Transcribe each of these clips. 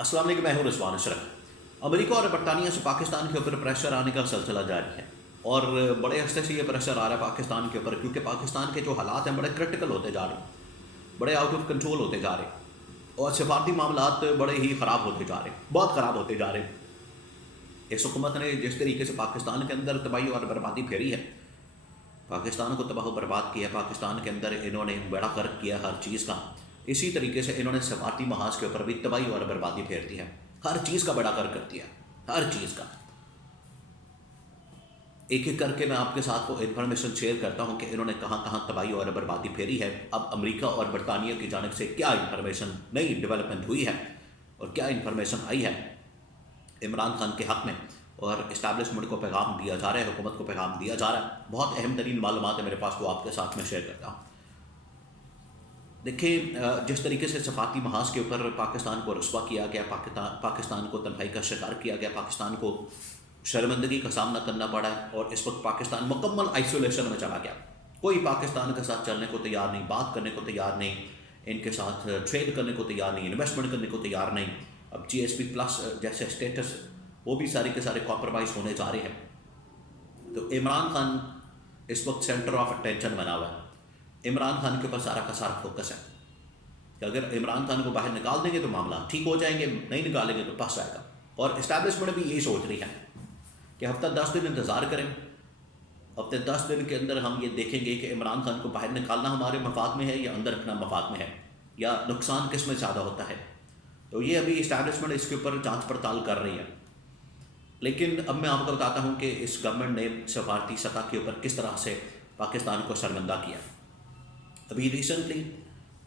السلام علیکم، میں ہوں رضوان اشرف۔ امریکہ اور برطانیہ سے پاکستان کے اوپر پریشر آنے کا سلسلہ جاری ہے، اور بڑے عرصے سے یہ پریشر آ رہا ہے پاکستان کے اوپر، کیونکہ پاکستان کے جو حالات ہیں بڑے کرٹیکل ہوتے جا رہے ہیں، بڑے آؤٹ آف کنٹرول ہوتے جا رہے ہیں، اور سفارتی معاملات بڑے ہی خراب ہوتے جا رہے ہیں، بہت خراب ہوتے جا رہے ہیں۔ اس حکومت نے جس طریقے سے پاکستان کے اندر تباہی اور بربادی پھیری ہے، پاکستان کو تباہ و برباد کیا، پاکستان کے اندر انہوں نے بیڑا غرق کیا ہر چیز کا، اسی طریقے سے انہوں نے سفارتی محاذ کے اوپر بھی تباہی اور بربادی پھیر دی ہے، ہر چیز کا بیڑا غرق کر دیا، ہر چیز کا۔ ایک ایک کر کے میں آپ کے ساتھ وہ انفارمیشن شیئر کرتا ہوں کہ انہوں نے کہاں کہاں تباہی اور بربادی پھیری ہے۔ اب امریکہ اور برطانیہ کی جانب سے کیا انفارمیشن نئی ڈیولپمنٹ ہوئی ہے اور کیا انفارمیشن آئی ہے عمران خان کے حق میں، اور اسٹیبلشمنٹ کو پیغام دیا جا رہا ہے، حکومت کو پیغام دیا جا رہا ہے۔ بہت اہم ترین معلومات ہے میرے پاس، وہ آپ کے ساتھ میں شیئر کرتا ہوں۔ دیکھیں، جس طریقے سے سفارتی محاذ کے اوپر پاکستان کو رسوا کیا گیا، پاکستان کو تنہائی کا شکار کیا گیا، پاکستان کو شرمندگی کا سامنا کرنا پڑا ہے، اور اس وقت پاکستان مکمل آئسولیشن میں چلا گیا۔ کوئی پاکستان کے ساتھ چلنے کو تیار نہیں، بات کرنے کو تیار نہیں، ان کے ساتھ ٹریڈ کرنے کو تیار نہیں، انویسٹمنٹ کرنے کو تیار نہیں۔ اب جی ایس پی پلس جیسے اسٹیٹس، وہ بھی سارے کے سارے کمپرومائز ہونے جا رہے ہیں۔ تو عمران خان اس وقت سینٹر آف اٹینشن بنا ہوا ہے، عمران خان کے اوپر سارا کا سارا فوکس ہے کہ اگر عمران خان کو باہر نکال دیں گے تو معاملہ ٹھیک ہو جائیں گے، نہیں نکالیں گے تو پھنس جائے گا۔ اور اسٹیبلشمنٹ بھی یہی سوچ رہی ہے کہ ہفتہ 10 دن انتظار کریں، ہفتے 10 دن کے اندر ہم یہ دیکھیں گے کہ عمران خان کو باہر نکالنا ہمارے مفاد میں ہے یا اندر رکھنا مفاد میں ہے، یا نقصان کس میں زیادہ ہوتا ہے۔ تو یہ ابھی اسٹیبلشمنٹ اس کے اوپر جانچ پڑتال کر رہی ہے۔ لیکن اب میں آپ کو بتاتا ہوں کہ اس گورنمنٹ نے سفارتی سطح کے اوپر کس طرح سے پاکستان کو شرمندہ کیا۔ ابھی ریسنٹلی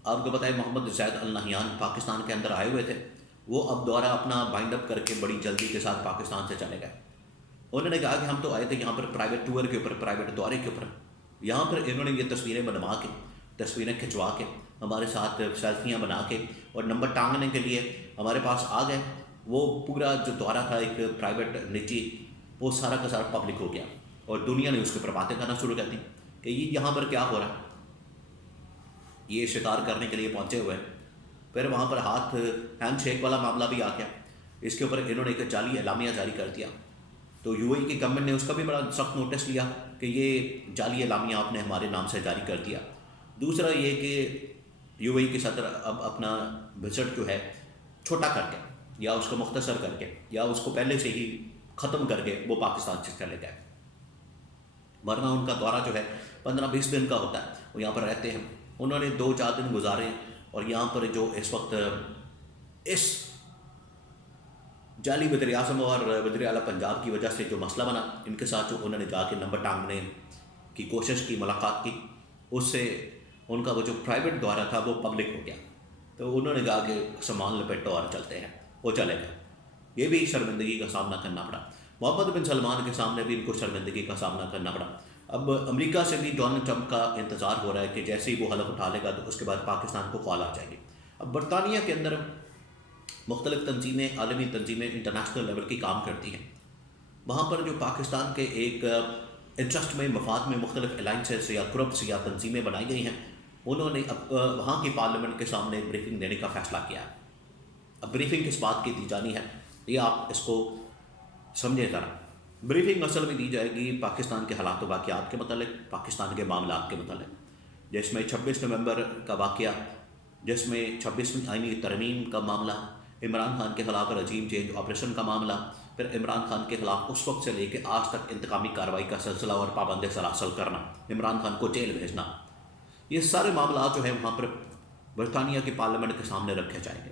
آپ کو بتائیں، محمد زید النہیان پاکستان کے اندر آئے ہوئے تھے، وہ اب دوبارہ اپنا بائنڈ اپ کر کے بڑی جلدی کے ساتھ پاکستان سے چلے گئے۔ انہوں نے کہا کہ ہم تو آئے تھے یہاں پر پرائیویٹ ٹور کے اوپر، پرائیویٹ دورے کے اوپر، یہاں پر انہوں نے یہ تصویریں بنوا کے، تصویریں کھنچوا کے، ہمارے ساتھ سیلفیاں بنا کے اور نمبر ٹانگنے کے لیے ہمارے پاس آ گئے۔ وہ پورا جو دورہ تھا ایک پرائیویٹ نجی، وہ سارا کا سارا پبلک ہو گیا، اور دنیا نے اس کے اوپر باتیں کرنا شروع کر دی کہ یہ یہاں پر کیا ہو رہا ہے، یہ شکار کرنے کے لیے پہنچے ہوئے ہیں۔ پھر وہاں پر ہاتھ ہینڈ شیک والا معاملہ بھی آ گیا، اس کے اوپر انہوں نے ایک جعلی اعلامیہ جاری کر دیا۔ تو یو اے ای کی گورنمنٹ نے اس کا بھی بڑا سخت نوٹس لیا کہ یہ جعلی اعلامیہ آپ نے ہمارے نام سے جاری کر دیا۔ دوسرا یہ کہ یو اے ای کے صدر اب اپنا وزٹ جو ہے چھوٹا کر کے، یا اس کو مختصر کر کے، یا اس کو پہلے سے ہی ختم کر کے وہ پاکستان سے چلے گئے، ورنہ ان کا دورہ جو ہے 15-20 دن کا ہوتا ہے، وہ یہاں پر رہتے ہیں۔ انہوں نے 2-4 دن گزارے، اور یہاں پر جو اس وقت اس جعلی وزیر اعظم اور وزیر اعلیٰ پنجاب کی وجہ سے جو مسئلہ بنا، ان کے ساتھ جو انہوں نے جا کے نمبر ٹانگنے کی کوشش کی، ملاقات کی، اس سے ان کا وہ جو پرائیویٹ دورہ تھا وہ پبلک ہو گیا۔ تو انہوں نے کہا کہ سامان لپیٹو اور چلتے ہیں، وہ چلے گئے۔ یہ بھی شرمندگی کا سامنا کرنا پڑا، محمد بن سلمان کے سامنے بھی ان کو شرمندگی کا سامنا کرنا پڑا۔ اب امریکہ سے بھی ڈونلڈ ٹرمپ کا انتظار ہو رہا ہے کہ جیسے ہی وہ حلف اٹھا لے گا تو اس کے بعد پاکستان کو کال آ جائے گی۔ اب برطانیہ کے اندر مختلف تنظیمیں، عالمی تنظیمیں انٹرنیشنل لیول کی کام کرتی ہیں، وہاں پر جو پاکستان کے ایک انٹرسٹ میں، مفاد میں مختلف الائنسز یا گروپس یا تنظیمیں بنائی گئی ہیں، انہوں نے اب وہاں کی پارلیمنٹ کے سامنے بریفنگ دینے کا فیصلہ کیا ہے۔ اب بریفنگ کس بات کی دی جانی ہے، یہ آپ اس کو سمجھے ذرا۔ بریفنگ اصل میں دی جائے گی پاکستان کے حالات و واقعات کے متعلق، پاکستان کے معاملات کے متعلق، جس میں 26 نومبر کا واقعہ، جس میں 26ویں آئینی ترمیم کا معاملہ، عمران خان کے خلاف رجیم چینج آپریشن کا معاملہ، پھر عمران خان کے خلاف اس وقت سے لے کے آج تک انتقامی کارروائی کا سلسلہ اور پابند سلاسل کرنا، عمران خان کو جیل بھیجنا، یہ سارے معاملات جو ہیں وہاں پر برطانیہ کی پارلیمنٹ کے سامنے رکھے جائیں گے۔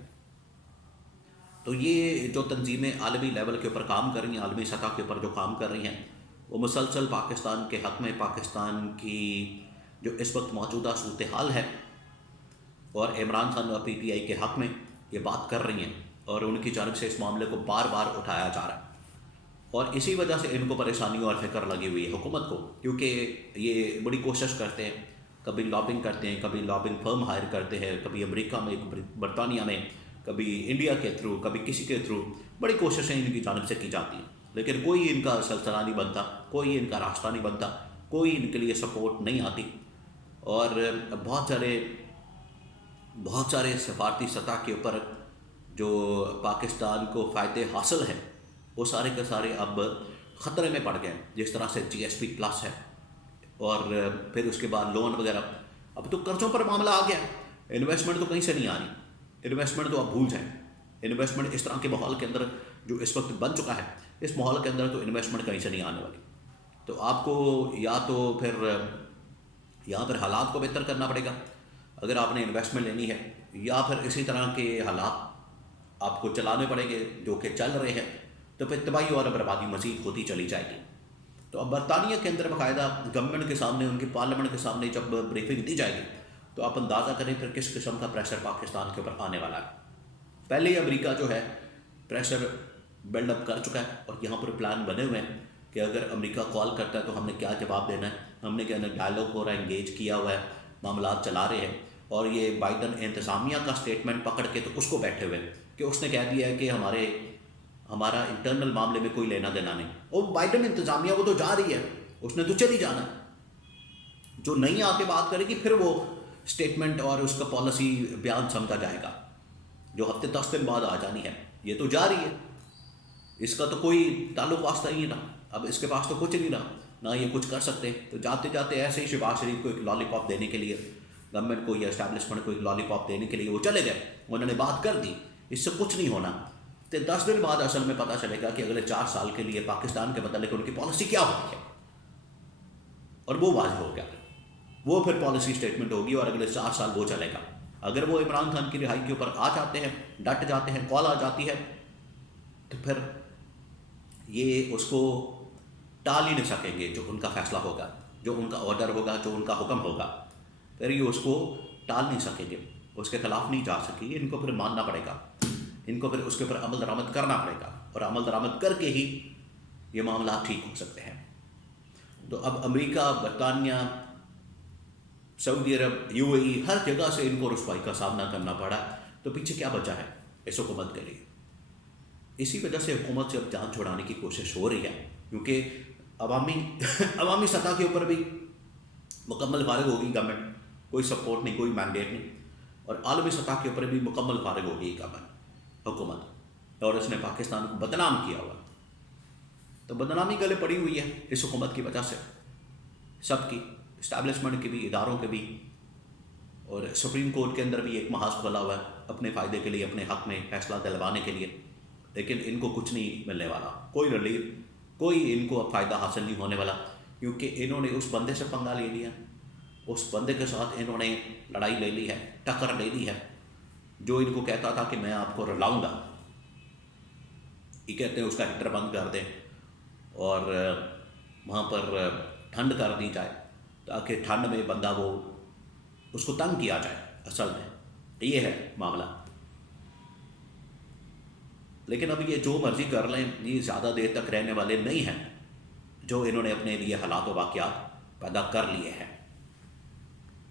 تو یہ جو تنظیمیں عالمی لیول کے اوپر کام کر رہی ہیں، عالمی سطح کے اوپر جو کام کر رہی ہیں، وہ مسلسل پاکستان کے حق میں، پاکستان کی جو اس وقت موجودہ صورتحال ہے اور عمران خان اور پی ٹی آئی کے حق میں یہ بات کر رہی ہیں، اور ان کی جانب سے اس معاملے کو بار بار اٹھایا جا رہا ہے، اور اسی وجہ سے ان کو پریشانی اور فکر لگی ہوئی ہے حکومت کو، کیونکہ یہ بڑی کوشش کرتے ہیں، کبھی لابنگ کرتے ہیں، کبھی لابنگ فرم ہائر کرتے ہیں، کبھی امریکہ میں، کبھی برطانیہ میں، کبھی انڈیا کے تھرو، کبھی کسی کے تھرو، بڑی کوششیں ان کی جانب سے کی جاتی ہیں، لیکن کوئی ان کا سلسلہ نہیں بنتا، کوئی ان کا راستہ نہیں بنتا، کوئی ان کے لیے سپورٹ نہیں آتی، اور بہت سارے سفارتی سطح کے اوپر جو پاکستان کو فائدے حاصل ہیں وہ سارے کے سارے اب خطرے میں پڑ گئے، جس طرح سے GSP+ ہے، اور پھر اس کے بعد لون وغیرہ. اب تو قرضوں پر معاملہ آ گیا، انویسٹمنٹ تو کہیں سے نہیں آ رہی، انویسٹمنٹ تو اب بھول جائیں. انویسٹمنٹ اس طرح کے ماحول کے اندر جو اس وقت بن چکا ہے، اس ماحول کے اندر تو انویسٹمنٹ کہیں سے نہیں آنے والی. تو آپ کو یا تو پھر یہاں پر حالات کو بہتر کرنا پڑے گا اگر آپ نے انویسٹمنٹ لینی ہے، یا پھر اسی طرح کے حالات آپ کو چلانے پڑیں گے جو کہ چل رہے ہیں، تو پھر تباہی اور بربادی مزید ہوتی چلی جائے گی. تو اب برطانیہ کے اندر باقاعدہ گورنمنٹ کے سامنے، ان کی پارلیمنٹ کے سامنے جب بریفنگ دی جائے گی تو آپ اندازہ کریں پھر کس قسم کا پریشر پاکستان کے اوپر آنے والا ہے. پہلے ہی امریکہ جو ہے پریشر بلڈ اپ کر چکا ہے، اور یہاں پر پلان بنے ہوئے ہیں کہ اگر امریکہ کال کرتا ہے تو ہم نے کیا جواب دینا ہے. ہم نے کہنا ڈائلاگ ہو رہا ہے، انگیج کیا ہوا ہے، معاملات چلا رہے ہیں. اور یہ بائیڈن انتظامیہ کا سٹیٹمنٹ پکڑ کے تو اس کو بیٹھے ہوئے کہ اس نے کہہ دیا ہے کہ ہمارا انٹرنل معاملے میں کوئی لینا دینا نہیں. اور بائیڈن انتظامیہ وہ تو جا رہی ہے، اس نے تو چلی جانا ہے. جو نہیں آ کے بات کرے گی پھر وہ سٹیٹمنٹ اور اس کا پالیسی بیان سمجھا جائے گا، جو ہفتے 10 دن بعد آ جانی ہے. یہ تو جا رہی ہے، اس کا تو کوئی تعلق واسطہ ہی نہ. اب اس کے پاس تو کچھ نہیں رہا، نہ یہ کچھ کر سکتے. تو جاتے جاتے ایسے ہی شہباز شریف کو ایک لالی پاپ دینے کے لیے، گورنمنٹ کو یا اسٹیبلشمنٹ کو ایک لالی پاپ دینے کے لیے وہ چلے گئے. انہوں نے بات کر دی، اس سے کچھ نہیں ہونا. تو 10 دن بعد اصل میں پتہ چلے گا کہ اگلے 4 سال کے لیے پاکستان کے متعلق ان کی پالیسی کیا ہوتی ہے، اور وہ واضح ہو گیا. وہ پھر پالیسی اسٹیٹمنٹ ہوگی اور اگلے 4 سال وہ چلے گا. اگر وہ عمران خان کی رہائی کے اوپر آ جاتے ہیں، ڈٹ جاتے ہیں، کال آ جاتی ہے، تو پھر یہ اس کو ٹال ہی نہیں سکیں گے. جو ان کا فیصلہ ہوگا، جو ان کا آرڈر ہوگا، جو ان کا حکم ہوگا، پھر یہ اس کو ٹال نہیں سکیں گے، اس کے خلاف نہیں جا سکیں. ان کو پھر ماننا پڑے گا، ان کو پھر اس کے اوپر عمل درآمد کرنا پڑے گا، اور عمل درآمد کر کے ہی یہ معاملات ٹھیک ہو سکتے ہیں. تو اب امریکہ، برطانیہ، سعودی عرب، UAE، ہر جگہ سے ان کو رسوائی کا سامنا کرنا پڑا. تو پیچھے کیا بچا ہے اس حکومت کے لیے؟ اسی وجہ سے حکومت سے اب جان چھڑانے کی کوشش ہو رہی ہے، کیونکہ عوامی سطح کے اوپر بھی مکمل فارغ ہوگی گورنمنٹ، کوئی سپورٹ نہیں، کوئی مینڈیٹ نہیں. اور عالمی سطح کے اوپر بھی مکمل فارغ ہوگی گورنمنٹ، حکومت، اور اس نے پاکستان کو بدنام کیا ہوا. تو بدنامی گلے پڑی ہوئی ہے اس حکومت کی وجہ سے، سب کی، اسٹیبلشمنٹ کے بھی، اداروں کے بھی. اور سپریم کورٹ کے اندر بھی ایک محاذ کھلا ہوا ہے اپنے فائدے کے لیے، اپنے حق میں فیصلہ دلوانے کے لیے. لیکن ان کو کچھ نہیں ملنے والا، کوئی ریلیف، کوئی ان کو اب فائدہ حاصل نہیں ہونے والا، کیونکہ انہوں نے اس بندے سے پنگا لے لیا، اس بندے کے ساتھ انہوں نے لڑائی لے لی ہے، ٹکر لے لی ہے. جو ان کو کہتا تھا کہ میں آپ کو رلاؤں گا، یہ کہتے ہیں اس کا ہیٹر بند کر دیں اور وہاں پر ٹھنڈ کر دی جائے تاکہ ٹھنڈ میں بندہ وہ اس کو تنگ کیا جائے. اصل میں یہ ہے معاملہ. لیکن اب یہ جو مرضی کر لیں، یہ زیادہ دیر تک رہنے والے نہیں ہیں جو انہوں نے اپنے لیے حالات و واقعات پیدا کر لیے ہیں.